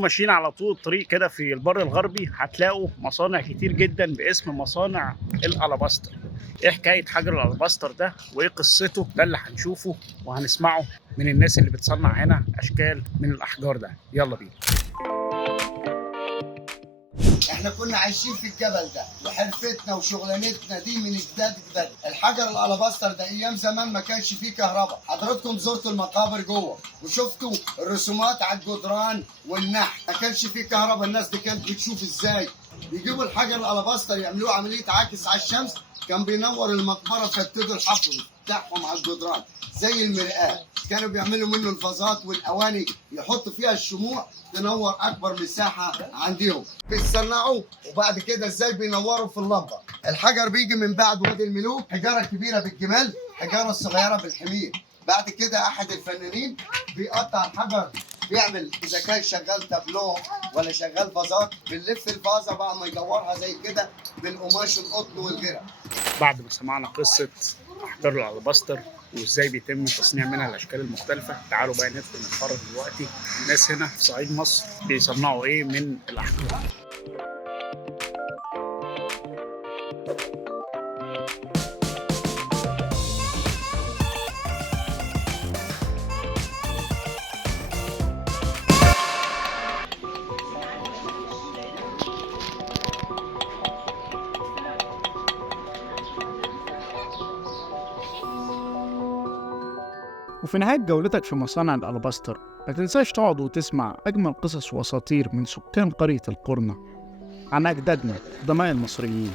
وانتم ماشيين على طول الطريق كده في البر الغربي هتلاقوا مصانع كتير جدا باسم مصانع الالاباستر. ايه حكايه حجر الالاباستر ده وايه قصته؟ ده اللي هنشوفه وهنسمعه من الناس اللي بتصنع هنا اشكال من الاحجار ده. يلا بينا. احنا كنا عايشين في الجبل ده، وحرفتنا وشغلانتنا دي من جداد جداد. الحجر الالاباستر ده ايام زمان ما كانش فيه كهرباء. حضراتكم زرتوا المقابر جوه وشفتوا الرسومات على الجدران والنحت. ما كانش فيه كهرباء. الناس دي كانت بتشوف ازاي بيجيبوا الحجر الالاباستر يعملوه عمليه عاكس على الشمس. كان بينور المقبره فيبتدوا الحفر بتاعهم على الجدران زي المرآة. كانوا بيعملوا منه الفازات والاواني يحطوا فيها الشموع تنور اكبر مساحه عندهم. بيصنعوا وبعد كده ازاي بينوروا في اللمبه. الحجر بيجي من بعد وادي الملوك، حجاره كبيره بالجمال، حجاره صغيره بالحمير. بعد كده احد الفنانين بيقطع الحجر، بيعمل اذا كان شغال تابلو ولا شغال فازات، بنلف الفازه بعد ما يدورها زي كده بالقماش القطن والغيره. بعد ما سمعنا قصه احجار الالاباستر وازاي بيتم تصنيع منها الاشكال المختلفه، تعالوا بقى ندخل نتفرج دلوقتي الناس هنا في صعيد مصر بيصنعوا ايه من الاحجار. وفي نهاية جولتك في مصانع الألاباستر ما تنساش تقعد وتسمع أجمل قصص وأساطير من سكان قرية القرنة عن أجدادنا قدماء المصريين.